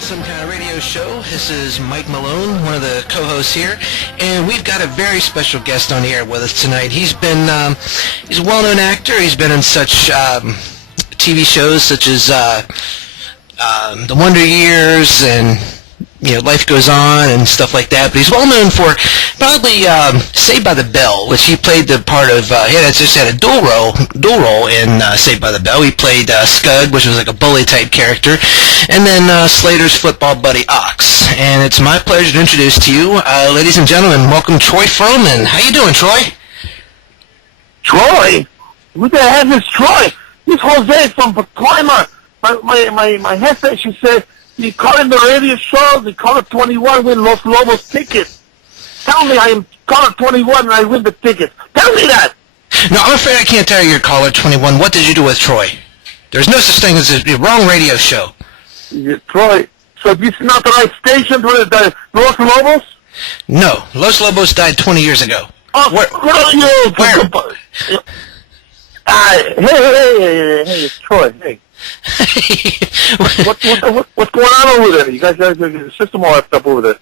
Some kind of radio show. This is Mike Malone, one of the co-hosts here, and we've got a very special guest on the air with us tonight. He's been, he's a well-known actor. He's been in such TV shows such as The Wonder Years and Life Goes On and stuff like that. But he's well known for probably Saved by the Bell, which he played the part of. He had a dual role in Saved by the Bell. He played Scud, which was like a bully type character, and then Slater's football buddy Ox. And it's my pleasure to introduce to you, ladies and gentlemen, welcome Troy Fromin. How you doing, Troy? Troy? Who the heck is Troy? This Jose from Climber. My headset, she said. You call in the radio show, the caller 21 win Los Lobos tickets. Tell me I am caller 21 and I win the tickets. Tell me that. No, I'm afraid I can't tell you you're caller 21. What did you do with Troy? There's no such thing as a wrong radio show. Yeah, Troy, so this is not the right station for the Los Lobos? No, Los Lobos died 20 years ago. Oh, where? Hey, it's Troy, hey. What's going on over there? You guys got the system all effed up over there.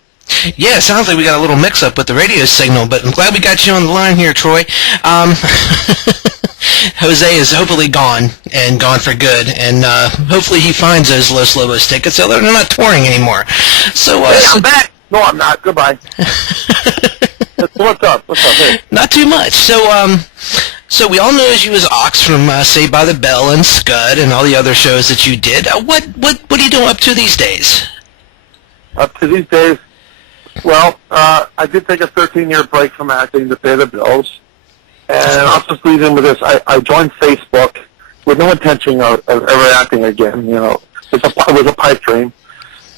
Yeah, it sounds like we got a little mix-up with the radio signal, but I'm glad we got you on the line here, Troy. Jose is hopefully gone, and gone for good, and hopefully he finds those Los Lobos tickets, although they're not touring anymore. So, hey, I'm back! No, I'm not. Goodbye. What's up? Hey. Not too much. So we all know you as Ox from Saved by the Bell and Scud and all the other shows that you did. What are you doing up to these days? Up to these days? Well, I did take a 13-year break from acting to pay the bills. And I'll just leave in with this. I joined Facebook with no intention of ever acting again. It was a pipe dream.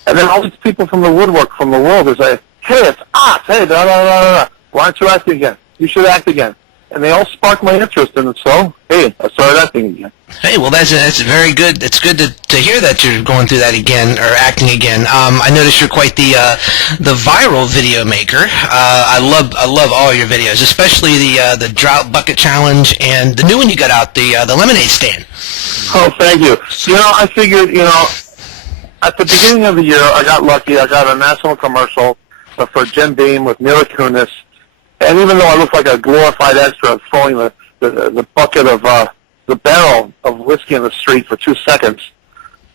And then all these people from the woodwork, from the world, they say, hey, it's Ox. Hey, why aren't you acting again? You should act again. And they all sparked my interest in it, so, hey, I started acting again. Hey, well, that's very good. It's good to hear that you're going through that again, or acting again. I noticed you're quite the viral video maker. I love all your videos, especially the Drought Bucket Challenge and the new one you got out, the Lemonade Stand. Oh, thank you. I figured, at the beginning of the year, I got lucky. I got a national commercial for Jim Beam with Mila Kunis. And even though I look like a glorified extra throwing the bucket of the barrel of whiskey in the street for 2 seconds,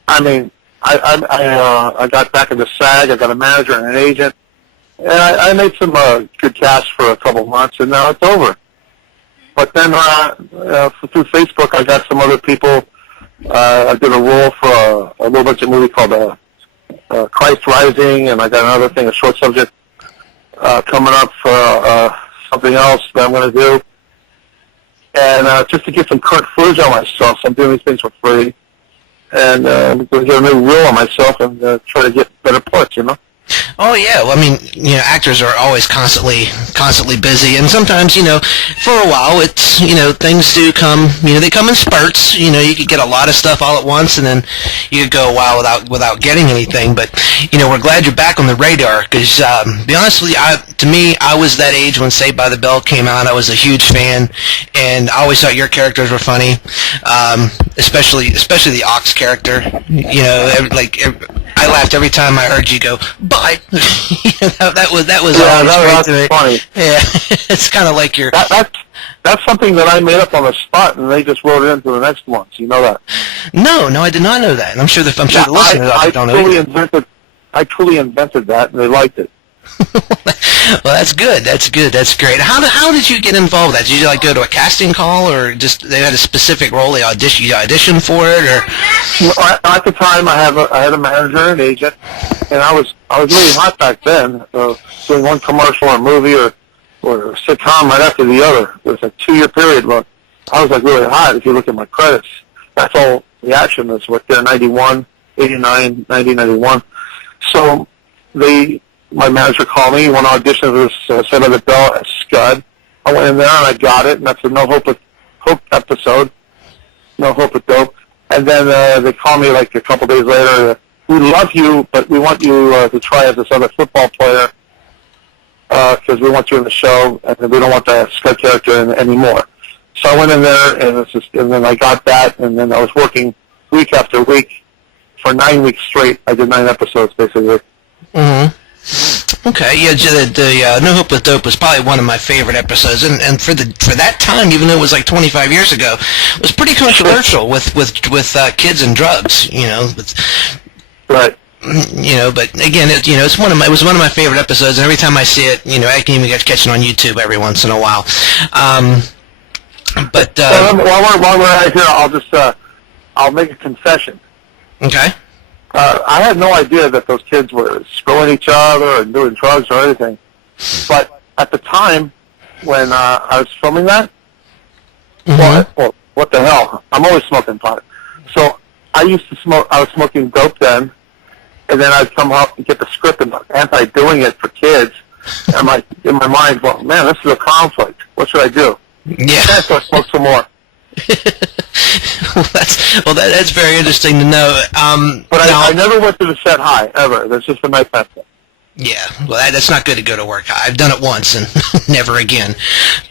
I mean, I got back into SAG. I got a manager and an agent, and I made some good cash for a couple of months, and now it's over. But then through Facebook, I got some other people. I did a role for a little budget movie called Christ Rising, and I got another thing, a short subject. Coming up for something else that I'm going to do. And just to get some current footage on myself, so I'm doing these things for free. And I'm going to get a new reel on myself and try to get better parts, Oh, yeah. Well, I mean, actors are always constantly busy, and sometimes, for a while, it's, things do come, they come in spurts. You could get a lot of stuff all at once, and then you could go a while without getting anything. But, we're glad you're back on the radar, because, to be honest with you, to me, I was that age when Saved by the Bell came out. I was a huge fan, and I always thought your characters were funny, especially the Ox character. I laughed every time I heard you go, bye. that was always great. Funny. Yeah, it's kind of like your... That's something that I made up on the spot, and they just wrote it into the next ones. You know that? No, I did not know that. And I'm sure the listeners don't know. I truly invented that, and they liked it. Well, that's good. That's great. How did you get involved with that? Did you go to a casting call, or just they had a specific role you auditioned for it, or? Well, at the time, I had a manager and an agent, and I was really hot back then, doing one commercial or movie or a sitcom right after the other. It was a 2-year period. But I was really hot. If you look at my credits, that's all the action is right there. 91, 89, 90, 91. So my manager called me. He wanted to audition for this Saved by the Bell at Scud. I went in there and I got it, and that's a No Hope episode. No Hope at Dope. And then they called me a couple days later. We love you, but we want you to try as this other football player because we want you in the show, and we don't want that Scud character anymore. So I went in there, and then I got that, and then I was working week after week for 9 weeks straight. I did 9 episodes, basically. Mm-hmm. Okay, yeah, the No Hope with Dope was probably one of my favorite episodes, and for that time, even though it was like 25 years ago, it was pretty controversial with kids and drugs, Right. But again, it was one of my favorite episodes, and every time I see it, I can even catch it on YouTube every once in a while. While we're out here, I'll make a confession. Okay. I had no idea that those kids were screwing each other or doing drugs or anything. But at the time when I was filming that, well, what the hell? I'm always smoking pot. So I used to smoke. I was smoking dope then, and then I'd somehow get the script and anti-doing it for kids. And I'm like, in my mind, well, man, this is a conflict. What should I do? Yeah. So I smoke some more. That's very interesting to know. But I never went to the set high, ever. That's just a night festival. Yeah, well, that's not good to go to work high. I've done it once and never again.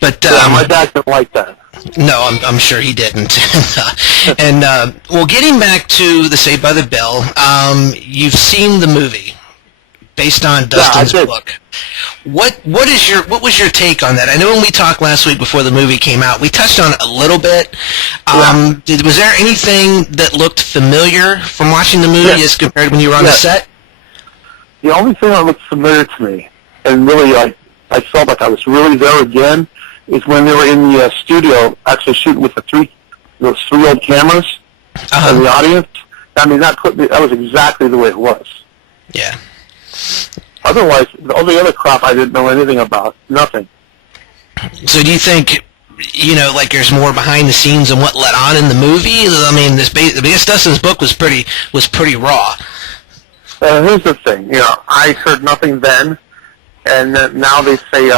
But my dad didn't like that. No, I'm sure he didn't. Well, getting back to the Saved by the Bell, you've seen the movie based on Dustin's book. What was your take on that? I know when we talked last week before the movie came out, we touched on it a little bit. Was there anything that looked familiar from watching the movie as compared to when you were on the set? The only thing that looked familiar to me, and really I felt like I was really there again, is when they were in the studio actually shooting with those three old cameras in the audience. I mean, that was exactly the way it was. Yeah. Otherwise, all the other crap I didn't know anything about. Nothing. So do you think, like there's more behind the scenes and what led on in the movie? I mean, because Dustin's book was pretty raw. Here's the thing. I heard nothing then, and now they say,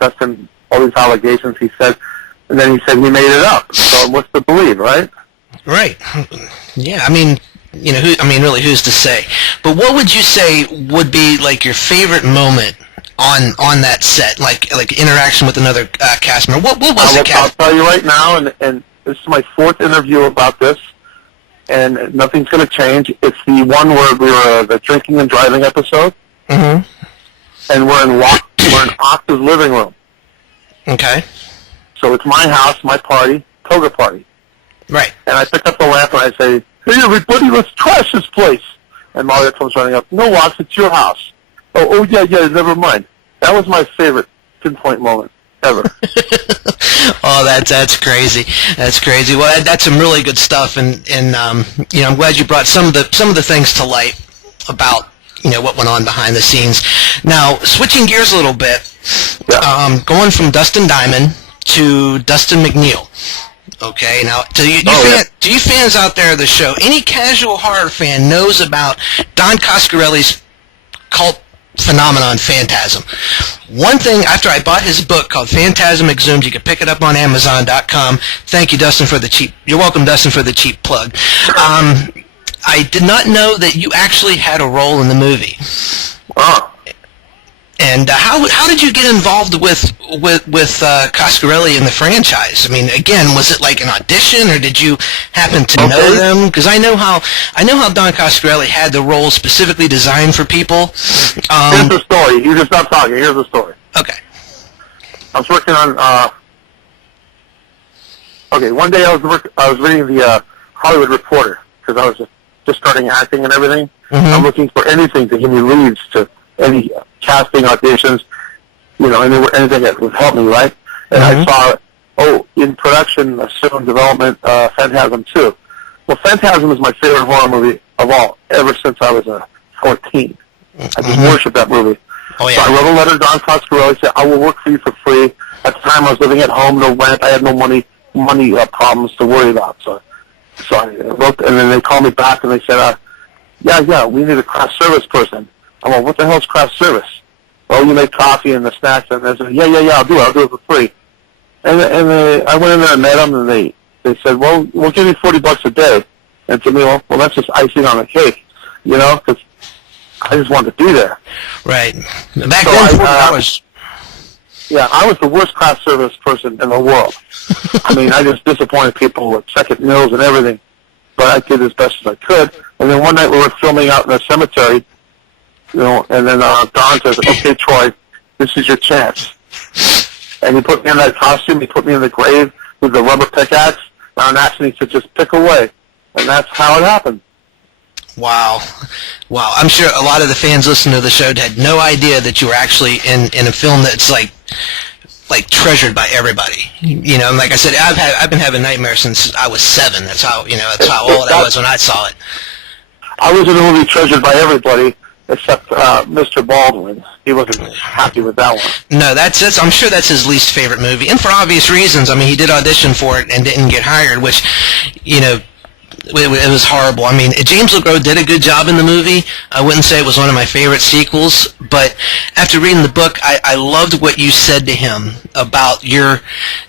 Dustin, all these allegations he said, and then he said he made it up. So what's to believe, right? Right. Yeah. I mean, really, who's to say? But what would you say would be like your favorite moment on that set, like interaction with another cast member? What was it? I'll tell you right now, and this is my 4th interview about this, and nothing's going to change. It's the one where we were the drinking and driving episode, and we're in Octa's living room. Okay. So it's my house, my party, toga party. Right. And I pick up the lamp and I say, "Hey, everybody, let's trash this place." And Mario comes running up. "No, Wax, it's your house." Oh, yeah, never mind. That was my favorite pinpoint moment ever. Oh, that's crazy. That's crazy. Well, that's some really good stuff, and I'm glad you brought some of the things to light about what went on behind the scenes. Now, switching gears a little bit, going from Dustin Diamond to Dustin McNeil. Okay, now, to you fans out there of the show, any casual horror fan knows about Don Coscarelli's cult phenomenon, Phantasm. One thing, after I bought his book called Phantasm Exhumed, you can pick it up on Amazon.com. Thank you, Dustin, for the cheap... You're welcome, Dustin, for the cheap plug. I did not know that you actually had a role in the movie. And how did you get involved with Coscarelli in the franchise? I mean, again, was it like an audition, or did you happen to know them? Because I know how Don Coscarelli had the role specifically designed for people. Here's the story. You just stop talking. Here's the story. Okay. I was working on. One day I was reading the Hollywood Reporter because I was just starting acting and everything. I'm looking for anything to give me leads to any casting auditions, anything that would help me, right? And I saw, in production, still in development, Phantasm 2. Well, Phantasm is my favorite horror movie of all, ever since I was 14. I just worship that movie. Oh, yeah. So I wrote a letter to Don Coscarelli, said, "I will work for you for free." At the time, I was living at home, no rent. I had no money problems to worry about. So I wrote, and then they called me back, and they said, yeah, we need a craft service person. I'm like, "What the hell is craft service?" "Well, you make coffee and the snacks." And they said, yeah, I'll do it for free. And I went in there and met them, and they said, "Well, we'll give you $40 a day." And to me, well, that's just icing on the cake, because I just wanted to be there. Right. Back then, $40. Yeah, I was the worst craft service person in the world. I mean, I just disappointed people with second meals and everything. But I did as best as I could. And then one night we were filming out in a cemetery, and then Don says, "Okay, Troy, this is your chance." And he put me in that costume. He put me in the grave with the rubber pickaxe on an axe, and he said, "Just pick away." And that's how it happened. Wow. I'm sure a lot of the fans listening to the show had no idea that you were actually in a film that's like treasured by everybody. And like I said, I've been having nightmares since I was 7. That's how old I was when I saw it. I was in a movie treasured by everybody except Mr. Baldwin. He wasn't happy with that one. No, that's I'm sure that's his least favorite movie, and for obvious reasons. I mean, he did audition for it and didn't get hired, which, it was horrible. I mean, James LeGros did a good job in the movie. I wouldn't say it was one of my favorite sequels, but after reading the book, I loved what you said to him about your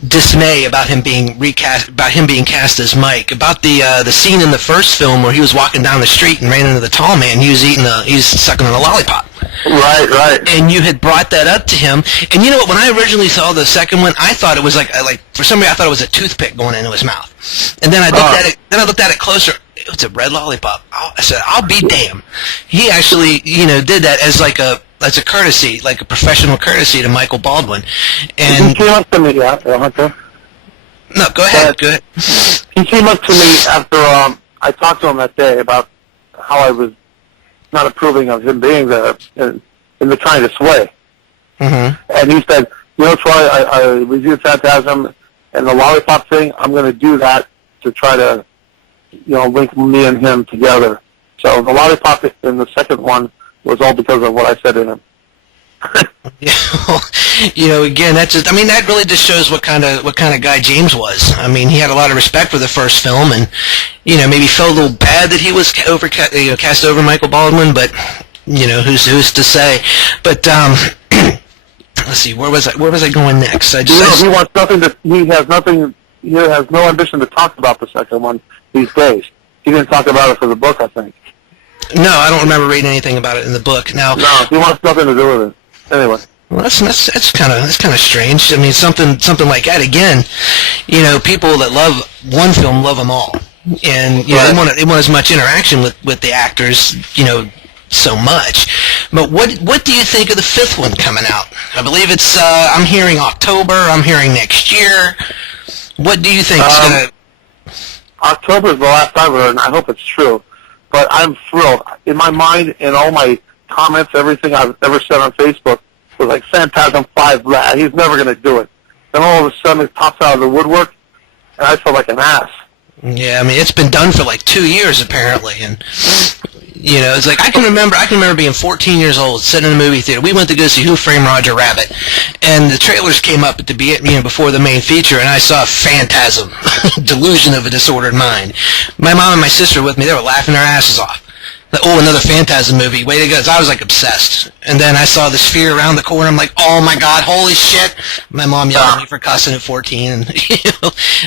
dismay about him being cast as Mike, about the scene in the first film where he was walking down the street and ran into the tall man. He was sucking on a lollipop. Right. And you had brought that up to him. And you know what? When I originally saw the second one, I thought it was like for some reason I thought it was a toothpick going into his mouth. And then I looked at it closer. It was a red lollipop. I said, "I'll be damned." He actually, did that as a courtesy, like a professional courtesy to Michael Baldwin. And he came up to me after Hunter. No, go ahead. Go ahead. He came up to me after I talked to him that day about how I was not approving of him being there in the kindest way. Mm-hmm. And he said, Troy, I reviewed Phantasm and the lollipop thing. I'm going to do that to try to, link me and him together. So the lollipop in the second one was all because of what I said in him. Again, that really just shows what kind of guy James was. I mean, he had a lot of respect for the first film, and maybe felt a little bad that he was cast over Michael Baldwin, but who's to say? But let's see, where was I going next? He wants nothing to. He has nothing. He has no ambition to talk about the second one these days. He didn't talk about it for the book, I think. No, I don't remember reading anything about it in the book. Now, no, he wants nothing to do with it. Anyway. Well, that's kind of strange. I mean, something like that. Again, people that love one film love them all, and right. they want as much interaction with the actors, so much. But what do you think of the fifth one coming out? I believe it's I'm hearing October. I'm hearing next year. What do you think is gonna? October is the last I've heard, and I hope it's true. But I'm thrilled. In my mind, in all my comments, everything I've ever said on Facebook was like, Phantasm 5, he's never going to do it. Then all of a sudden it pops out of the woodwork, and I feel like an ass. Yeah, I mean, it's been done for like 2 years apparently, and it's like I can remember being 14 years old, sitting in a movie theater. We went to go see Who Framed Roger Rabbit, and the trailers came up at the before the main feature, and I saw Phantasm, Delusion of a Disordered Mind. My mom and my sister were with me; they were laughing their asses off. Another Phantasm movie. Way to go. I was like obsessed. And then I saw the sphere around the corner. I'm like, oh my God, holy shit. My mom yelled at me for cussing at 14. And,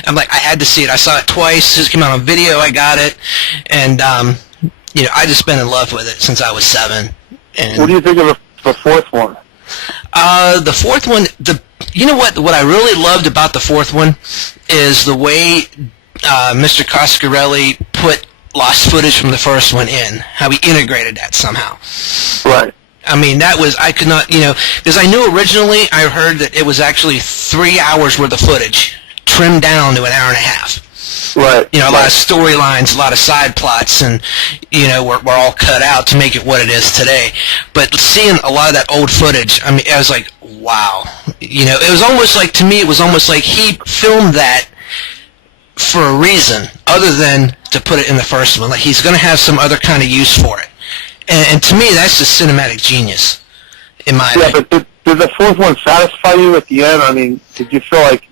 I'm like, I had to see it. I saw it twice. It just came out on video. I got it. And, I just been in love with it since I was 7. And what do you think of the fourth one? The fourth one, what I really loved about the fourth one is the way Mr. Coscarelli put lost footage from the first one in, how he integrated that somehow. Right. I mean, I could not, because I knew originally I heard that it was actually 3 hours worth of footage, trimmed down to an hour and a half. Right. A lot of storylines, a lot of side plots, and, were all cut out to make it what it is today. But seeing a lot of that old footage, I mean, I was like, wow. It was almost like, to me, it was almost like he filmed that for a reason other than to put it in the first one. Like, he's going to have some other kind of use for it. And to me, that's just cinematic genius, in my opinion. Yeah, but did the fourth one satisfy you at the end? I mean, did you feel like,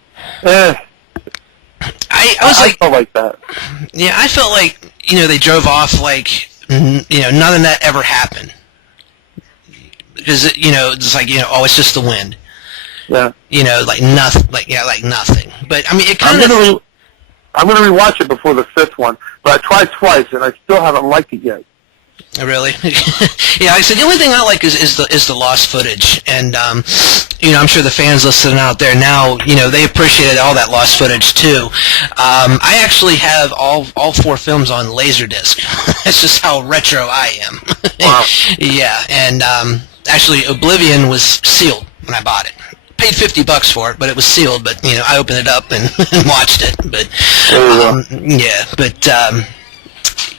I felt like that. Yeah, I felt like, they drove off like, none of that ever happened. Because, it's like, it's just the wind. Yeah. Like nothing, like nothing. But, I mean, it kind of... I'm going to rewatch it before the fifth one, but I tried twice, and I still haven't liked it yet. Really? Yeah, like I said, the only thing I like is the lost footage, and I'm sure the fans listening out there now, they appreciated all that lost footage too. I actually have all 4 films on Laserdisc. That's just how retro I am. Wow. Yeah, and actually, Oblivion was sealed when I bought it. Paid $50 for it, but it was sealed. But I opened it up and, and watched it. But yeah, but.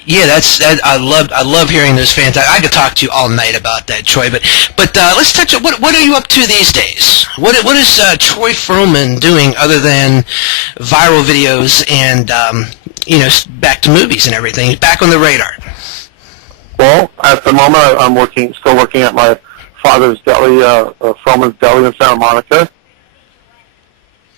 Yeah, I love hearing those fantastic. I could talk to you all night about that, Troy. But let's touch on what are you up to these days? What is Troy Fromin doing other than viral videos and back to movies and everything? He's back on the radar. Well, at the moment, I'm still working at my father's deli, Fromin's Deli in Santa Monica,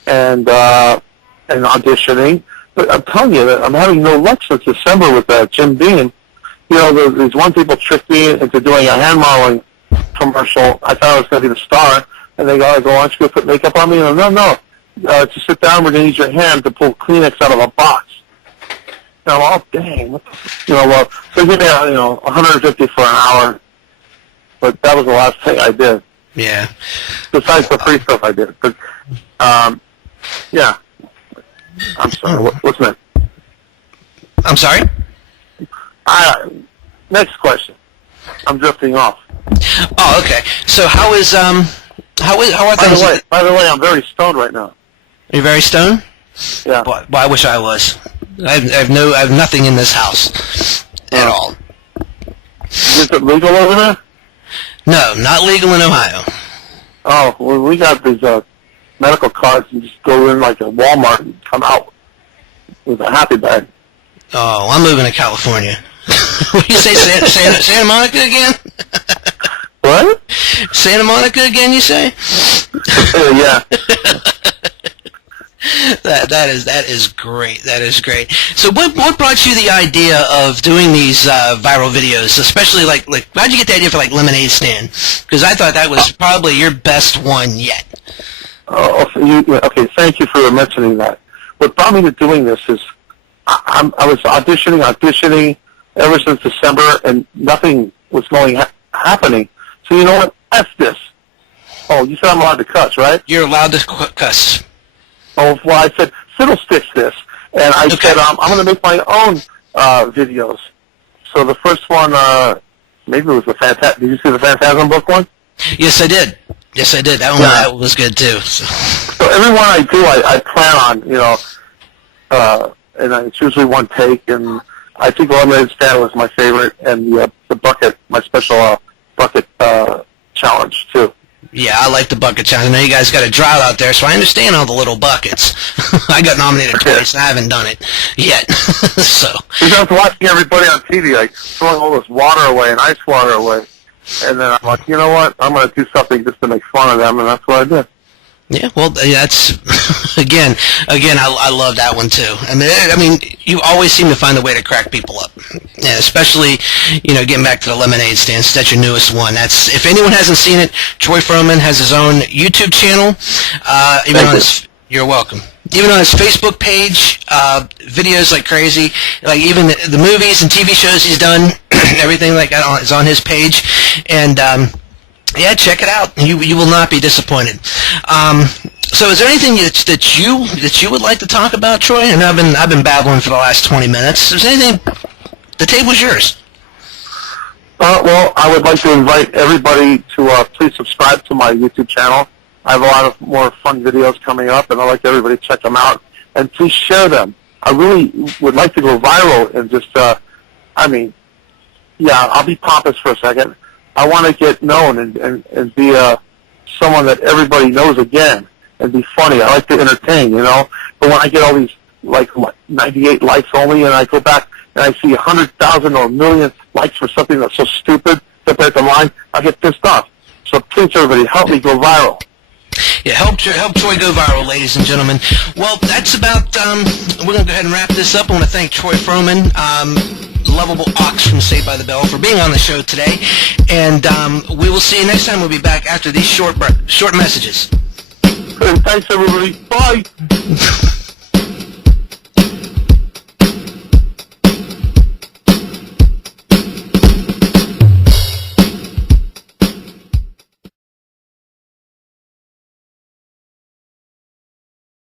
and auditioning. But I'm telling you that I'm having no luck since December with Jim Beam. These one people tricked me into doing a hand modeling commercial. I thought I was going to be the star, and they go, why don't you go put makeup on me? And no. Just sit down. We're going to use your hand to pull Kleenex out of a box. And I'm all, dang. So give me, $150 for an hour. But that was the last thing I did. Yeah. Besides the free stuff I did. But, yeah. I'm sorry. What's next? I'm sorry? Next question. I'm drifting off. Oh, okay. So how are things? By the way, I'm very stoned right now. Are you very stoned? Yeah. Boy, I wish I was. I have nothing in this house at all. Is it legal over there? No, not legal in Ohio. Oh, well, we got these medical cards and just go in like a Walmart and come out with a happy bag. Oh, I'm moving to California. What do you say, Santa Monica again? What? Santa Monica again, you say? Yeah. That is great. That is great. So what brought you the idea of doing these viral videos, especially like how'd you get the idea for like Lemonade Stand? Because I thought that was probably your best one yet. Oh, okay. Thank you for mentioning that. What brought me to doing this is I was auditioning ever since December, and nothing was happening. So you know what? F this. Oh, you said I'm allowed to cuss, right? You're allowed to cuss. Oh, well, I said fiddlesticks this, and I said I'm going to make my own videos. So the first one, maybe it was the Phantasm. Did you see the Phantasm book one? Yes, I did. That was good too. So every one I do, I plan on, and it's usually one take, and I think Lemonade Stand was my favorite, and the bucket, my special bucket challenge too. Yeah, I like the bucket challenge. I know you guys got a drought out there, so I understand all the little buckets. I got nominated twice, and I haven't done it yet. So because I was watching everybody on TV, like throwing all this water away and ice water away, and then I'm like, you know what? I'm going to do something just to make fun of them, and that's what I did. Yeah, well, that's again. I love that one too. I mean, you always seem to find a way to crack people up, yeah, especially getting back to the Lemonade Stand. So that's your newest one. That's if anyone hasn't seen it, Troy Fromin has his own YouTube channel. You're welcome. Even on his Facebook page, videos like crazy. Like even the movies and TV shows he's done, everything like that is on his page, and. Yeah, check it out. You will not be disappointed. So, is there anything that you would like to talk about, Troy? And I've been babbling for the last 20 minutes. Is there anything? The table's yours. Well, I would like to invite everybody to please subscribe to my YouTube channel. I have a lot of more fun videos coming up, and I'd like everybody to check them out. And please share them. I really would like to go viral and just, I'll be pompous for a second. I want to get known and be someone that everybody knows again and be funny. I like to entertain, But when I get all these, 98 likes only, and I go back and I see 100,000 or a million likes for something that's so stupid compared to mine, I get pissed off. So please, everybody, help me go viral. Yeah, help Troy go viral, ladies and gentlemen. Well, that's about, we're going to go ahead and wrap this up. I want to thank Troy Fromin, lovable ox from Saved by the Bell, for being on the show today. And we will see you next time. We'll be back after these short messages. Thanks, everybody. Bye.